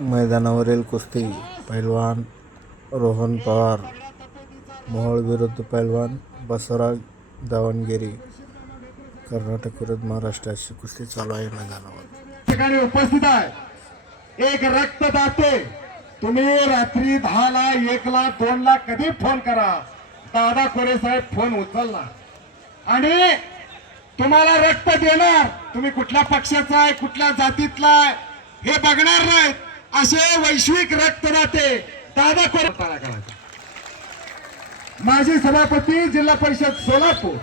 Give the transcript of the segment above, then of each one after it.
मैदानावरील कुस्ती पैलवान रोहन पवार मोहोळ विरुद्ध पैलवान बसवराज दावणगिरी कर्नाटक विरुद्ध महाराष्ट्र अशी कुस्ती चालू आहे मैदानावर. ठिकाणी उपस्थित आहे. एक रक्तदाते. तुम्ही रात्री दहा ला एक ला दोन ला कधी फोन करा? दादा कोरे साहेब फोन उचलला आणि तुम्हाला रक्त देणार. तुम्ही कुठल्या पक्षाचा आहे कुठल्या जातीतला आहे हे बघणार नाहीत. असे वैश्विक रक्तदाते दादा कोरे टाळा करायचा. माजी सभापती जिल्हा परिषद सोलापूर.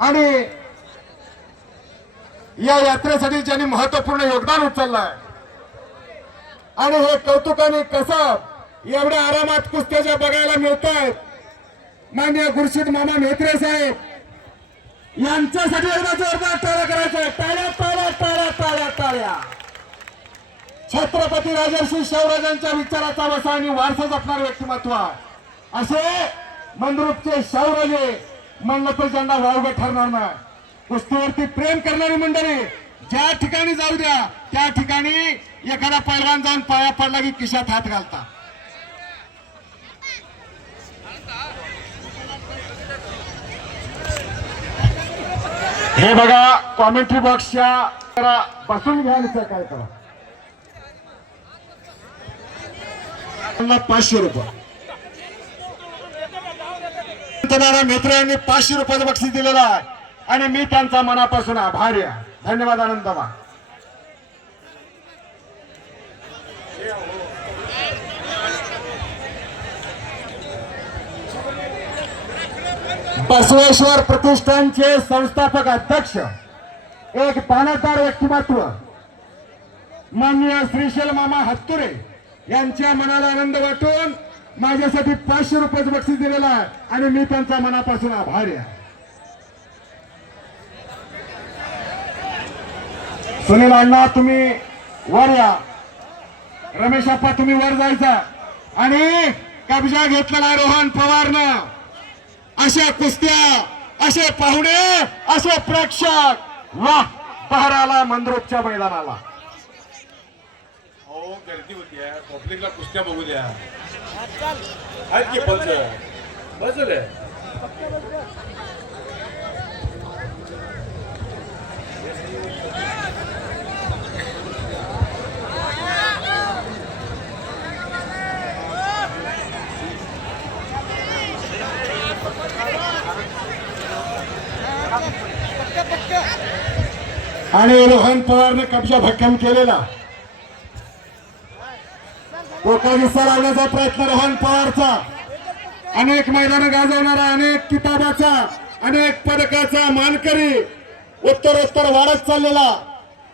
आणि या यात्रेसाठी ज्यांनी महत्त्वपूर्ण योगदान उचललं आहे आणि हे कौतुकाने कसं एवढ्या आरामात कुस्त्याच्या बघायला मिळत आहेत मान्य खुर्शीद मामा मेत्रे साहेब यांच्यासाठी एकदा जोरदार टाळ्या करायचा टाळ्या टाळ्या छत्रपती राजर्षी शिवराजांच्या विचाराचा वसा आणि वारसा जपणारे व्यक्तिमत्व असे मंद्रुपचे शाहराजे म्हणलं तर ज्यांना वावगं ठरणार नाही. कुस्तीवरती प्रेम करणारी मंडळी ज्या ठिकाणी जाऊ द्या त्या ठिकाणी एखादा पैलवान जाऊन पाया पडला की किशात हात घालता. हे बघा कॉमेंट्री बॉक्सच्या बसून घ्यायला काय करा त्यांना पाचशे रुपये. मित्र यांनी पाचशे रुपयाचं बक्षीस दिलेलं आहे. आणि मी त्यांचा मनापासून आभारी आहे. धन्यवाद आनंदमा बसवेश्वर प्रतिष्ठानचे संस्थापक अध्यक्ष एक पानदार व्यक्तिमत्व. माननीय श्रीशैल मामा हत्तुरे. यांच्या मनाला आनंद वाटून माझ्यासाठी पाचशे रुपयाचं बक्षीस दिलेलं आहे. आणि मी त्यांचा मनापासून आभारी आहे. सुनील अण्णा तुम्ही वर या. रमेश अप्पा तुम्ही वर जायचा. आणि कब्जा घेतलेला रोहन पवारनं. अशा कुस्त्या असे पाहुणे असे प्रेक्षक. वा बहराला मंद्रोपच्या मैदानाला. हो गर्दी होती आहे पब्लिकला कुस्त्या बघू द्या आहेत की पंच बस झाले आणि रोहन पवारने कब्जा भक्कम केलेला. कोका विस्तार लावण्याचा प्रयत्न रोहन पवारचा. अनेक मैदान गाजवणारा अनेक किताबाचा अनेक पदकाचा मानकरी उत्तरोत्तर वाढत चाललेला.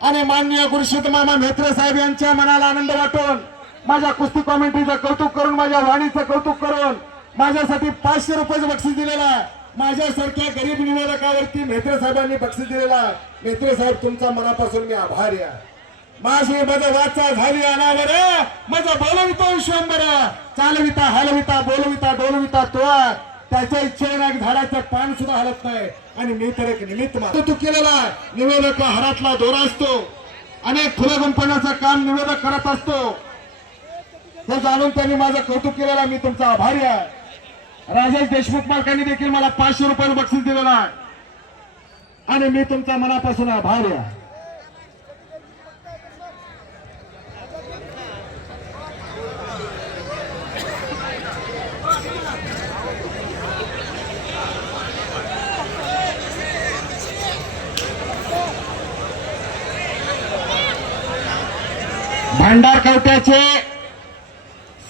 आणि माननीय गुरुशिद मामा म्हेत्रे साहेब यांच्या मनाला आनंद वाटून माझ्या कुस्ती कॉमेंट्रीचं कौतुक करून माझ्या वाणीचं कौतुक करून माझ्यासाठी पाचशे रुपयाचं बक्षीस दिलेलं माझ्यासारख्या गरीब निवेदकावरती म्हेत्रे साहेबांनी बक्षीस दिलेलं आहे. म्हेत्रे साहेब तुमचा मनापासून मी आभारी आहे. माझी मज वाचा झाली अनावर. मज बोलवितो विश्वंबर चालविता हलविता बोलविता डोलविता तो त्याच्या इच्छेने झाडाचं पान सुद्धा हलत नाही. आणि मी तर एक निमित्त तू केलेला निवेदक हरातला दोरा असतो. अनेक फुलं गुंफण्याचं काम निवेदक करत असतो. हे जाणून त्यांनी माझं कौतुक केलेलं मी तुमचा आभारी आहे. राजेश देशमुख मालकांनी देखील मला पाचशे रुपये बक्षीस दिलेला आहे. आणि मी तुमच्या मनापासून आभारी आहे. भांडार कवट्याचे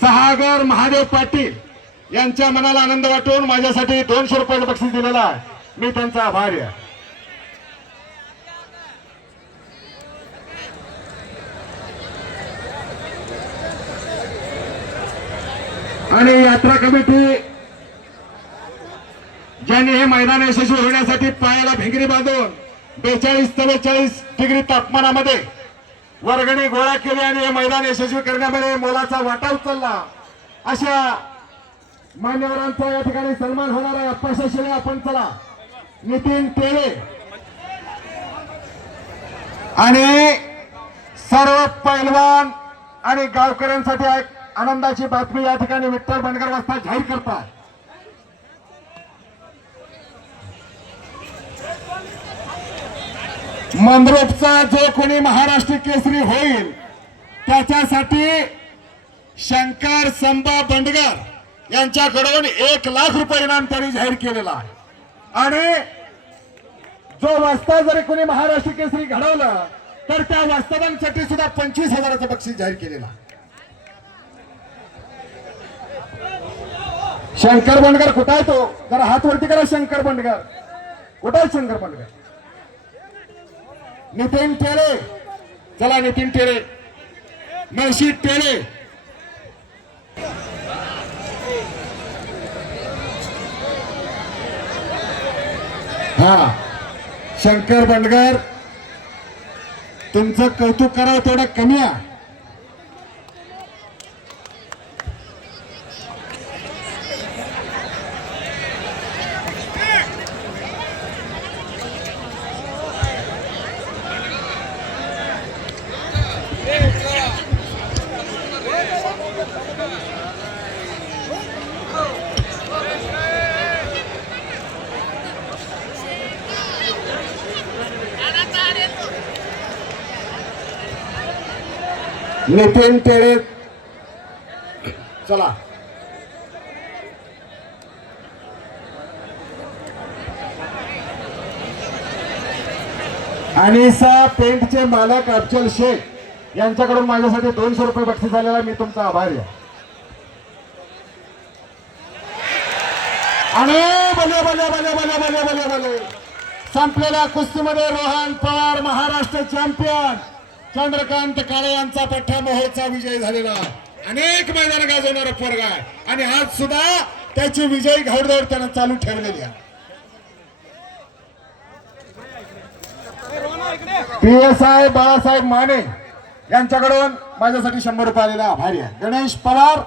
सहागर महादेव पाटील यांच्या मनाला आनंद वाटून माझ्यासाठी दोनशे रुपयाचं बक्षीस दिलेलं आहे. मी त्यांचा आभारी आहे. आणि यात्रा कमिटी ज्यांनी हे मैदान यशस्वी होण्यासाठी पायाला भिंगरी बांधून बेचाळीस चव्वेचाळीस डिग्री तापमानामध्ये वर्गणी गोळा केली आणि हे मैदान यशस्वी करण्यामध्ये मोलाचा वाटा उचलला. अशा मान्यवरांचा या ठिकाणी सन्मान होणार आहे. अप्पाशाशिवाय आपण चला. नितीन टेळे आणि सर्व पैलवान आणि गावकऱ्यांसाठी एक आनंदाची बातमी या ठिकाणी विठ्ठल बनगर वाजता जाहीर करतात. मंद्रोपचा जो कोणी महाराष्ट्र केसरी होईल त्याच्यासाठी शंकर संबा बंडगर यांच्याकडून एक लाख रुपये इनाम त्यांनी जाहीर केलेला आहे. आणि जो वास्ता जरी कोणी महाराष्ट्र केसरी घडवलं तर त्या वास्तवांसाठी सुद्धा पंचवीस हजाराचं बक्षीस जाहीर केलेलं आहे. शंकर बंडगर कुठं आहे तो? जरा हात वरती करा शंकर बंडगर. कुठं आहे शंकर बंडगर? नितीन टेळे चला नितीन टेळे नरशी टेळे हा शंकर बंडगर तुमचं कौतुक करावं तेवढं कमी आहे. नितीन टेळे चला. अनिसा पेंटचे मालक अफजल शेख यांच्याकडून माझ्यासाठी दोनशे रुपये बक्षीस झालेला मी तुमचा आभारी आहे. आणि भले भले भले भले भले भले भले संपलेल्या कुस्तीमध्ये रोहन पवार महाराष्ट्र चॅम्पियन. चंद्रकांत काळे यांचा पठ्ठा मोहोळचा विजय झालेला अनेक मैदान गाजवणारा पोरग आहे. आणि आज सुद्धा त्याची विजयी घौडदौड त्यानं चालू ठेवलेली आहे. P S I Balasaheb Mane यांच्याकडून माझ्यासाठी शंभर रुपये आलेला आभारी आहे. गणेश पवार